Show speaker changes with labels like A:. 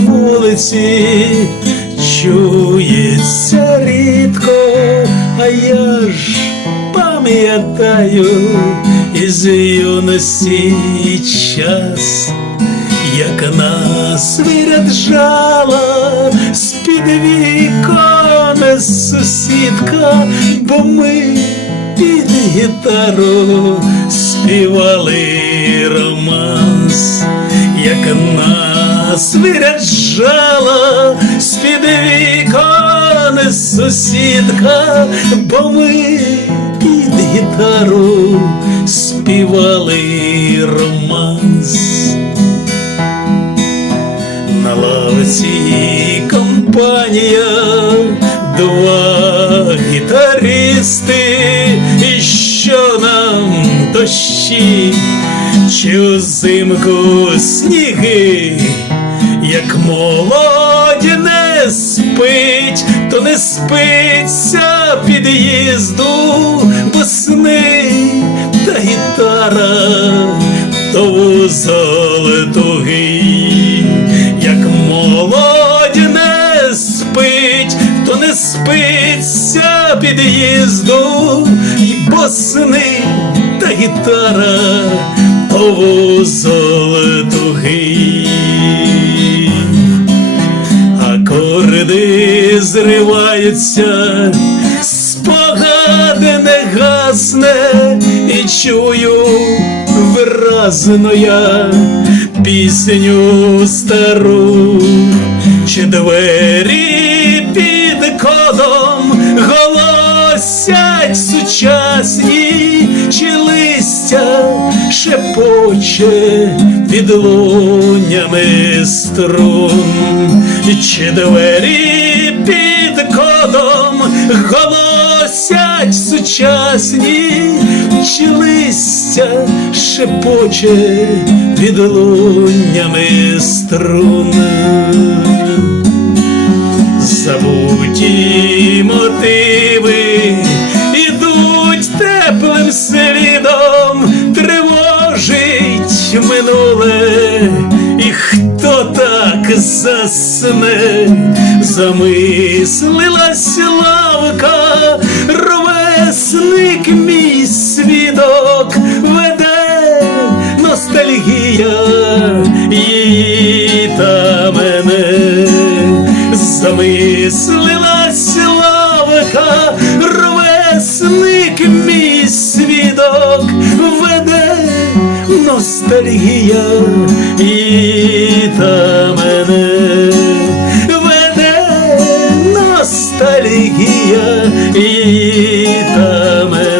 A: вулиці чується рідко, а я ж пам'ятаю із юності час, як нас виряджала з-під вікон сусідка, бо ми під гітару співали романс, як нас виряджала з-під вікон сусідка, бо ми під гітару співали романс. На лавці компанія, два гітаристи, і що нам дощі, чи узимку сніги, як молодь не спить, то не спиться під'їзду, бо сни та гітара, то вузол тугий, як молодь не спить, то не спиться під'їзду, бо сни та гітара, то вузол тугий. Зриваються, спогади не гасне, і чую виразно я пісню стару, чи двері під кодом голосять сучасні, чи листя шепоче під лунями струн, чи двері голосять сучасні, чи листя шепоче під лунями струн. Так засне, замислилась лавка, ровесник мій свідок веде ностальгія її та мене. Замислилась лавка, ровесник мій свідок веде ностальгія і alegria e também